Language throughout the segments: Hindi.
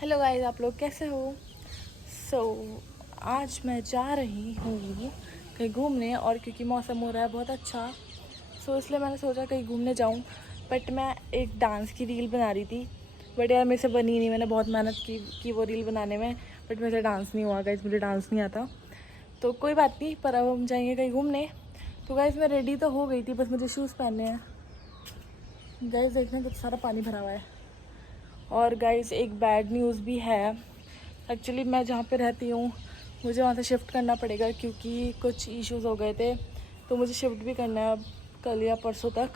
हेलो गाइस, आप लोग कैसे हो? सो आज मैं जा रही हूँ कहीं घूमने, और क्योंकि मौसम हो रहा है बहुत अच्छा, इसलिए मैंने सोचा कहीं घूमने जाऊँ। बट मैं एक डांस की रील बना रही थी, बट यार मेरे से बनी नहीं। मैंने बहुत मेहनत की वो रील बनाने में, बट मेरे से डांस नहीं हुआ गाइस, मुझे डांस नहीं आता। तो कोई बात नहीं, पर अब हम जाएंगे कहीं घूमने। तो गाइस मैं रेडी तो हो गई थी, बस मुझे शूज़ पहनने हैं। गाइस देखना कितना सारा पानी भरा हुआ है। और गाइस एक बैड न्यूज़ भी है। एक्चुअली मैं जहाँ पे रहती हूँ मुझे वहाँ से शिफ्ट करना पड़ेगा, क्योंकि कुछ इश्यूज़ हो गए थे। तो मुझे शिफ्ट भी करना है अब कल या परसों तक।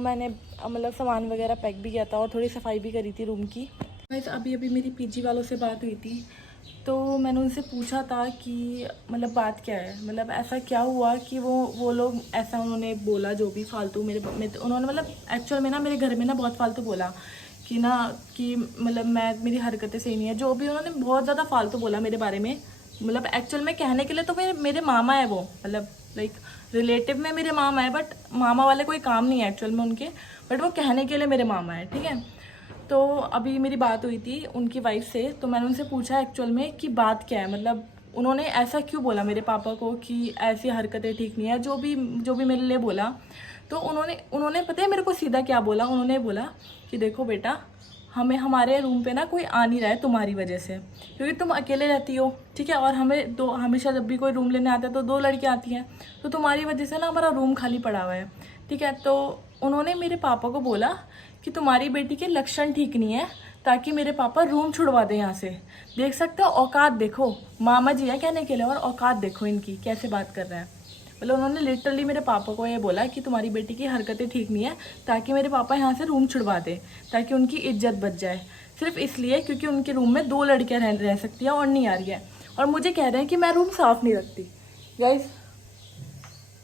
मैंने मतलब सामान वगैरह पैक भी किया था और थोड़ी सफाई भी करी थी रूम की। गाइस अभी अभी मेरी पीजी वालों से बात हुई थी, तो मैंने उनसे पूछा था कि मतलब बात क्या है, मतलब ऐसा क्या हुआ कि वो लोग ऐसा उन्होंने बोला जो भी फालतू उन्होंने मतलब एक्चुअल में ना मेरे घर में ना बहुत फालतू बोला कि ना कि मतलब मेरी हरकतें सही नहीं है, जो भी उन्होंने बहुत ज़्यादा फालतू बोला मेरे बारे में। मतलब एक्चुअल में कहने के लिए तो मेरे मामा है वो, मतलब लाइक रिलेटिव में मेरे मामा है, बट मामा वाले कोई काम नहीं है एक्चुअल में उनके, बट वो कहने के लिए मेरे मामा है, ठीक है। तो अभी मेरी बात हुई थी उनकी वाइफ से, तो मैंने उनसे पूछा एक्चुअल में कि बात क्या है, मतलब उन्होंने ऐसा क्यों बोला मेरे पापा को कि ऐसी हरकतें ठीक नहीं है, जो भी मेरे लिए बोला। तो उन्होंने पता है मेरे को सीधा क्या बोला, उन्होंने बोला कि देखो बेटा, हमें हमारे रूम पे ना कोई आ नहीं रहा है तुम्हारी वजह से, क्योंकि तुम अकेले रहती हो, ठीक है। और हमें दो, हमेशा जब भी कोई रूम लेने आता है तो दो लड़कियाँ आती हैं, तो तुम्हारी वजह से ना हमारा रूम खाली पड़ा हुआ है, ठीक है। तो उन्होंने मेरे पापा को बोला कि तुम्हारी बेटी के लक्षण ठीक नहीं है, ताकि मेरे पापा रूम छुड़वा दें यहाँ से। देख सकते हो, औकात देखो, मामा जी है कहने के लिए, और औकात देखो इनकी कैसे बात कर रहे हैं। मतलब उन्होंने लिटरली मेरे पापा को ये बोला कि तुम्हारी बेटी की हरकतें ठीक नहीं है, ताकि मेरे पापा यहाँ से रूम छुड़वा दें, ताकि उनकी इज्जत बच जाए। सिर्फ इसलिए क्योंकि उनके रूम में दो लड़कियाँ रह सकती हैं और नहीं आ रही है, और मुझे कह रहे हैं कि मैं रूम साफ़ नहीं रखती। गाइस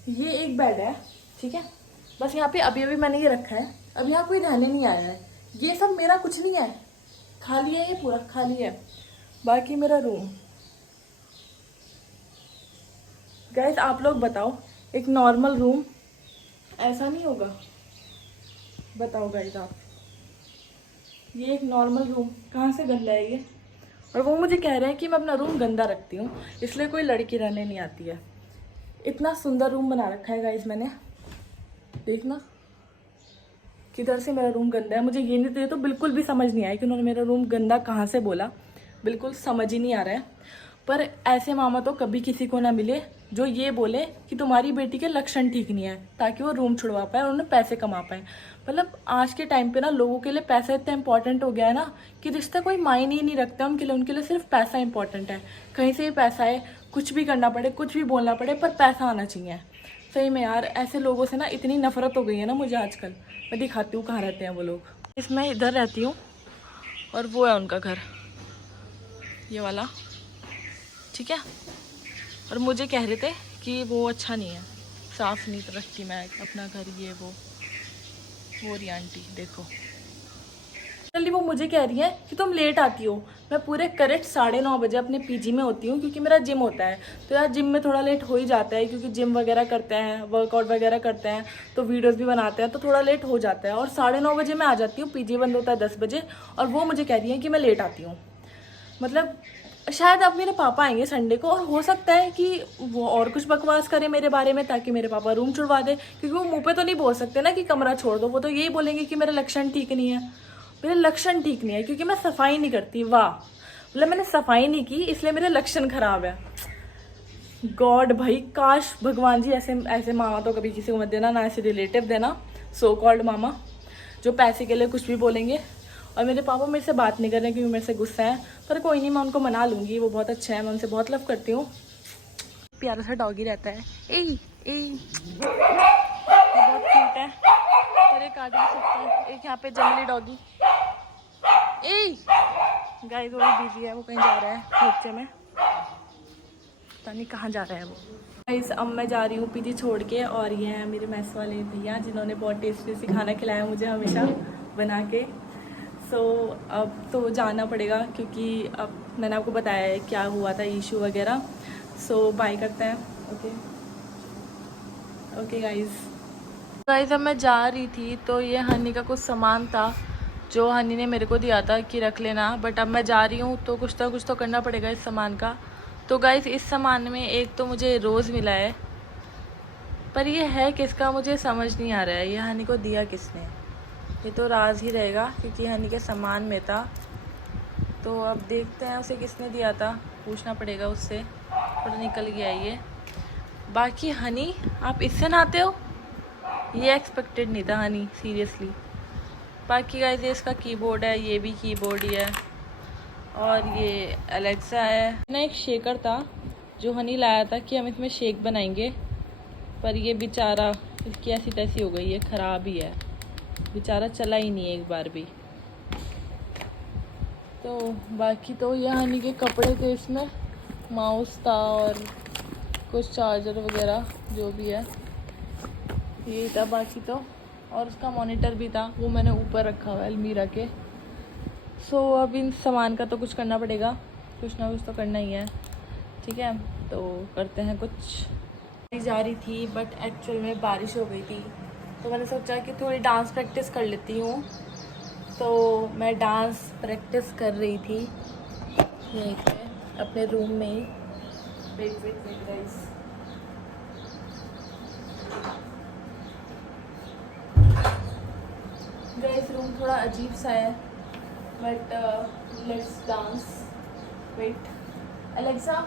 ये एक बेड है, ठीक है, बस यहाँ पे अभी अभी मैंने ये रखा है, अब यहाँ कोई रहने नहीं आया है, ये सब मेरा कुछ नहीं है, खाली है, ये पूरा खाली है, बाकी मेरा रूम। गाइस आप लोग बताओ, एक नॉर्मल रूम ऐसा नहीं होगा? बताओ गाइस आप, ये एक नॉर्मल रूम कहाँ से गंदा है ये? और वो मुझे कह रहे हैं कि मैं अपना रूम गंदा रखती हूँ, इसलिए कोई लड़की रहने नहीं आती है। इतना सुंदर रूम बना रखा है गाइस मैंने, देखना किधर से मेरा रूम गंदा है। मुझे ये तो बिल्कुल भी समझ नहीं आया कि उन्होंने मेरा रूम गंदा कहाँ से बोला, बिल्कुल समझ ही नहीं आ रहा है। पर ऐसे मामा तो कभी किसी को ना मिले जो ये बोले कि तुम्हारी बेटी के लक्षण ठीक नहीं है, ताकि वो रूम छुड़वा पाए और उन्हें पैसे कमा पाए। मतलब आज के टाइम पे ना लोगों के लिए पैसा इतना इंपॉर्टेंट हो गया है ना, कि रिश्ता कोई मायने ही नहीं रखता उनके लिए सिर्फ पैसा इंपॉर्टेंट है। कहीं से भी पैसा है, कुछ भी करना पड़े, कुछ भी बोलना पड़े, पर पैसा आना चाहिए। सही में यार, ऐसे लोगों से ना इतनी नफरत हो गई है ना मुझे आजकल। मैं दिखाती हूँ कहाँ रहते हैं वो लोग। इसमें इधर रहती हूँ और वो है उनका घर, ये वाला, ठीक है। और मुझे कह रहे थे कि वो अच्छा नहीं है, साफ़ नहीं रखती मैं अपना घर, ये वो रही आंटी देखो। जल्दी वो मुझे कह रही है कि तुम लेट आती हो। मैं पूरे करेक्ट 9:30 बजे अपने पीजी में होती हूँ, क्योंकि मेरा जिम होता है। तो यार जिम में थोड़ा लेट हो ही जाता है, क्योंकि जिम वगैरह करते हैं, वर्कआउट वगैरह करते हैं, तो वीडियोस भी बनाते हैं, तो थोड़ा लेट हो जाता है। और 9:30 बजे मैं आ जाती हूँ, पीजी बंद होता है 10 बजे, और वो मुझे कह रही है कि मैं लेट आती हूँ। मतलब शायद अब मेरे पापा आएंगे संडे को, और हो सकता है कि वो और कुछ बकवास करे मेरे बारे में, ताकि मेरे पापा रूम छुड़वा दे, क्योंकि वो मुंह पे तो नहीं बोल सकते ना कि कमरा छोड़ दो। वो तो यही बोलेंगे कि मेरा लक्षण ठीक नहीं है। मेरे लक्षण ठीक नहीं है क्योंकि मैं सफाई नहीं करती, वाह, मतलब मैंने सफाई नहीं की इसलिए मेरे लक्षण खराब है। गॉड भाई, काश भगवान जी ऐसे ऐसे मामा तो कभी किसी को मत देना, ना ऐसे रिलेटिव देना, सो कॉल्ड मामा, जो पैसे के लिए कुछ भी बोलेंगे। और मेरे पापा मेरे से बात नहीं कर रहे क्योंकि मेरे से गुस्सा है, पर कोई नहीं, मैं उनको मना लूँगी, वो बहुत अच्छा है, मैं उनसे बहुत लव करती हूँ। प्यारा सा डॉगी रहता है, ए ए बहुत क्यूट है, पर ये काट भी सकता है। एक यहाँ पे जंगली डॉगी, ए गाइस वो भी बिजी है, वो कहीं जा रहा है बच्चे में, पता नहीं कहाँ जा रहा है वो। गाइस अब मैं जा रही हूँ पीजी छोड़ के, और ये हैं मेरे मैस वाले भैया, जिन्होंने बहुत टेस्टी खाना खिलाया मुझे हमेशा बना के। अब तो जाना पड़ेगा, क्योंकि अब मैंने आपको बताया है क्या हुआ था, इशू वगैरह। बाय करते हैं। Okay okay guys. अब मैं जा रही थी, तो ये हनी का कुछ सामान था, जो हनी ने मेरे को दिया था कि रख लेना, बट अब मैं जा रही हूँ तो कुछ ना कुछ तो करना पड़ेगा इस सामान का। तो गाइस इस सामान में एक तो मुझे रोज़ मिला है, पर ये है किसका मुझे समझ नहीं आ रहा है, ये हनी को दिया किसने। ये तो राज ही रहेगा क्योंकि हनी के सामान में था। तो अब देखते हैं उसे किसने दिया था, पूछना पड़ेगा उससे। और निकल गया ये। बाकी हनी आप इससे नहाते हो, ये एक्सपेक्टेड नहीं था हनी, सीरियसली। बाकी गाइस ये इसका कीबोर्ड है, ये भी कीबोर्ड ही है। और ये एलेक्सा है ना। एक शेकर था जो हनी लाया था कि हम इसमें शेक बनाएंगे, पर ये बेचारा, इसकी ऐसी तैसी हो गई है, ख़राब ही है बेचारा, चला ही नहीं है एक बार भी। तो बाकी तो ये हनी के कपड़े थे, इसमें माउस था और कुछ चार्जर वगैरह जो भी है यही था। बाकी तो और उसका मॉनिटर भी था, वो मैंने ऊपर रखा हुआ है अलमीरा के। सो अब इन सामान का तो कुछ करना पड़ेगा, कुछ ना कुछ तो करना ही है। ठीक है, तो करते हैं कुछ। जा रही थी बट एक्चुअल में बारिश हो गई थी, तो मैंने सोचा कि थोड़ी डांस प्रैक्टिस कर लेती हूँ। तो मैं डांस प्रैक्टिस कर रही थी यहीं पे अपने रूम में ही। Wait wait wait guys, guys room थोड़ा अजीब सा है, but let's dance. Wait Alexa,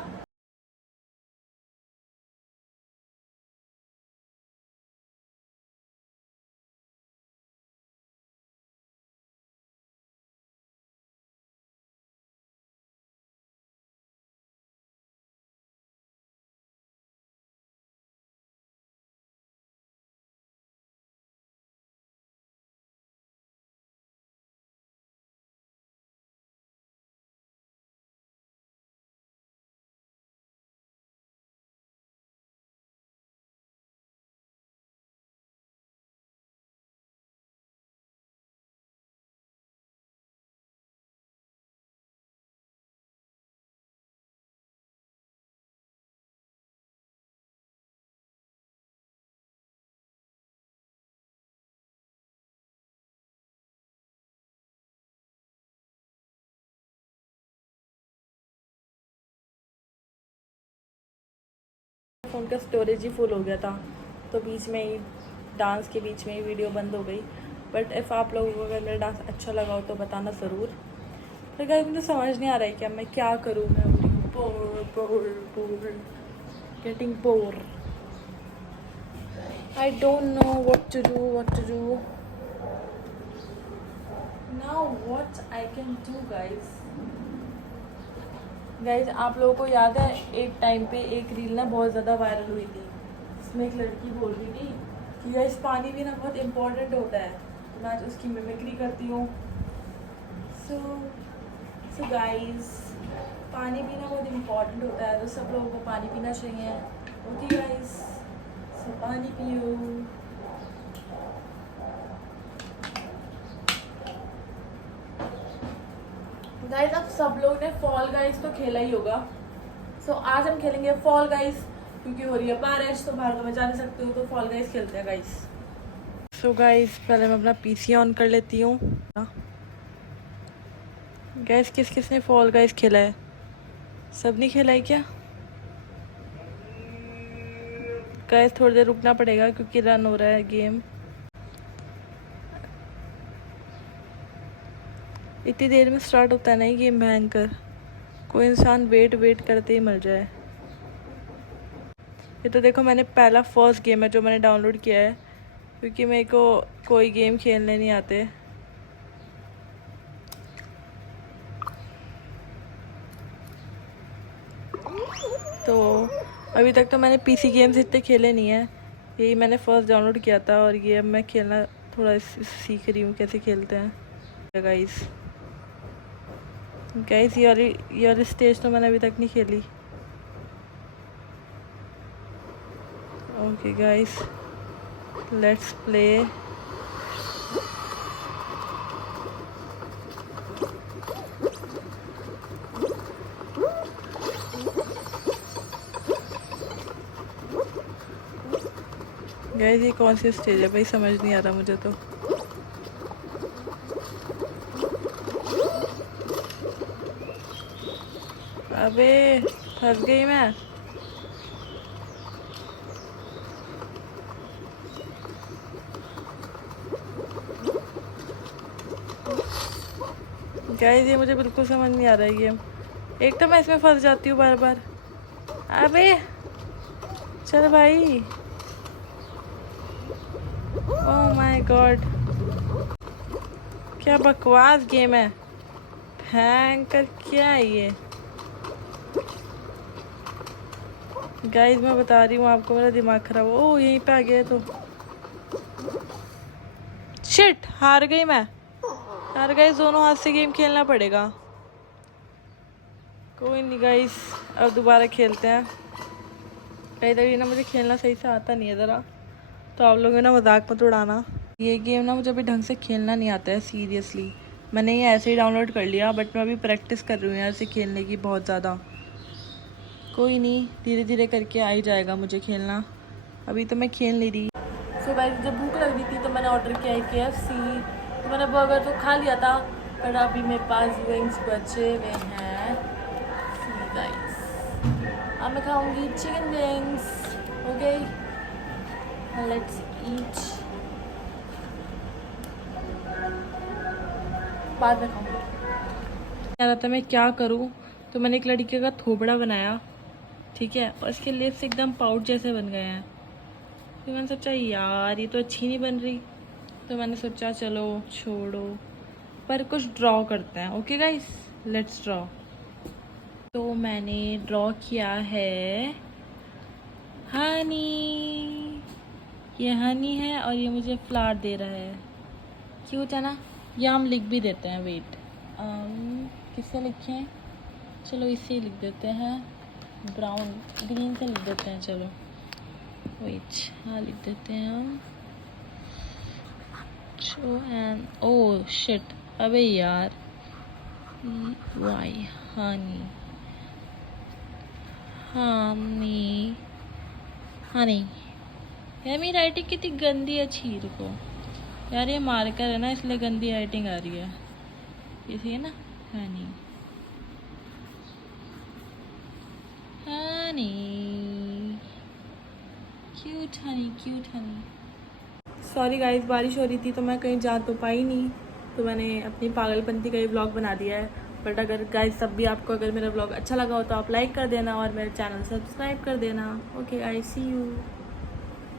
phone का स्टोरेज ही फुल हो गया था, तो बीच में ही, डांस के बीच में ही वीडियो बंद हो गई। बट इफ़ आप लोगों को अगर मेरा डांस अच्छा लगा हो तो बताना ज़रूर। तो गाइस मुझे समझ नहीं आ रहा है क्या मैं क्या करूँ, मैं bore getting bore, I don't know what to do now, what I can do guys. Guys आप लोगों को याद है एक टाइम पे एक रील ना बहुत ज़्यादा वायरल हुई थी, इसमें एक लड़की बोल रही थी कि गाइज पानी पीना बहुत इम्पोर्टेंट होता है, तो मैं आज उसकी मिमिक्री करती हूँ। सो गाइज पानी पीना बहुत इम्पोर्टेंट होता है, तो सब लोगों को पानी पीना चाहिए। ओके गाइज, सो पानी पियो। गाइज अब सब लोग ने फॉल गाइज तो खेला ही होगा, सो आज हम खेलेंगे फॉल गाइज, क्योंकि हो रही है बारिश तो बाहर तो मैं जा नहीं सकती हूँ, तो फॉल गाइज खेलते हैं गाइज। सो गाइज पहले मैं अपना पीसी ऑन कर लेती हूँ। गाइज किस किस ने फॉल गाइज खेला है, सब नहीं खेला है क्या? गाइज थोड़ी देर रुकना पड़ेगा क्योंकि रन हो रहा है गेम। इतनी देर में स्टार्ट होता है ना ये गेम भयंकर, कोई इंसान वेट करते ही मर जाए। ये तो देखो मैंने पहला फर्स्ट गेम है जो मैंने डाउनलोड किया है, क्योंकि मेरे को कोई गेम खेलने नहीं आते। तो अभी तक तो मैंने पीसी गेम्स इतने खेले नहीं हैं, यही मैंने फर्स्ट डाउनलोड किया था और ये अब मैं खेलना थोड़ा सीख रही हूँ कैसे खेलते हैं। गाइस गाइस ये वाली स्टेज तो मैंने अभी तक नहीं खेली। Okay guys let's play. Guys ये कौन सी स्टेज है भाई, समझ नहीं आ रहा मुझे तो। अबे फंस गई मैं। गाइस ये मुझे बिल्कुल समझ नहीं आ रहा है गेम। एक तो मैं इसमें फंस जाती हूँ बार बार। अबे चल भाई। ओह माय गॉड, क्या बकवास गेम है। भयंकर क्या है ये। गाइस मैं बता रही हूँ आपको, मेरा दिमाग खराब हो। ओह यहीं पे आ गया तो। शिट, हार गई मैं। हार गई, दोनों हाथ से गेम खेलना पड़ेगा। कोई नहीं गाइस, अब दोबारा खेलते हैं। कई दफ़ी ना मुझे खेलना सही से आता नहीं है ज़रा, तो आप लोग ना मजाक मत उड़ाना। ये गेम ना मुझे अभी ढंग से खेलना नहीं आता है सीरियसली। मैंने ये ऐसे ही डाउनलोड कर लिया, बट मैं अभी प्रैक्टिस कर रही हूँ यार इसे खेलने की बहुत ज़्यादा। कोई नहीं, धीरे धीरे करके आ ही जाएगा मुझे खेलना। अभी तो मैं खेल नहीं रही। सो भाई जब भूख लग रही थी तो मैंने ऑर्डर किया है KFC। तो मैंने बर्गर तो खा लिया था, पर अभी मेरे पास विंग्स बचे हुए हैं। सी गाइस, अब मैं खाऊंगी chicken wings. Okay let's eat. बाद में खाऊंगी। कह रहा था मैं क्या करूँ, तो मैंने एक लड़के का थोबड़ा बनाया, ठीक है, और इसके लिप्स एकदम पाउच जैसे बन गए हैं। फिर मैंने सोचा यार ये तो अच्छी नहीं बन रही, तो मैंने सोचा चलो छोड़ो, पर कुछ ड्रॉ करते हैं। Okay guys, let's draw. तो मैंने ड्रॉ किया है हनी। ये हनी है और ये मुझे फ्लावर दे रहा है। क्यूट है ना। ये हम लिख भी देते हैं, वेट किससे लिखें, चलो इससे ही लिख देते हैं, ब्राउन ग्रीन से लिख देते हैं। चलो वेट, हाँ लिख देते हैं हम शो एंड ओ शिट, अबे यार वाई हनी हनी हनी। यार मेरी राइटिंग कितनी गंदी है, छीर को यार। ये मार्कर है ना इसलिए गंदी राइटिंग आ रही है। इसी है ना Honey Honey, cute Honey cute Honey. Sorry guys, बारिश हो रही थी तो मैं कहीं जा तो पाई नहीं, तो मैंने अपनी पागलपंती का ही व्लॉग बना दिया है। बट अगर गाइस तब भी आपको अगर मेरा व्लॉग अच्छा लगा हो तो आप लाइक कर देना और मेरे चैनल सब्सक्राइब कर देना। Okay guys, see you.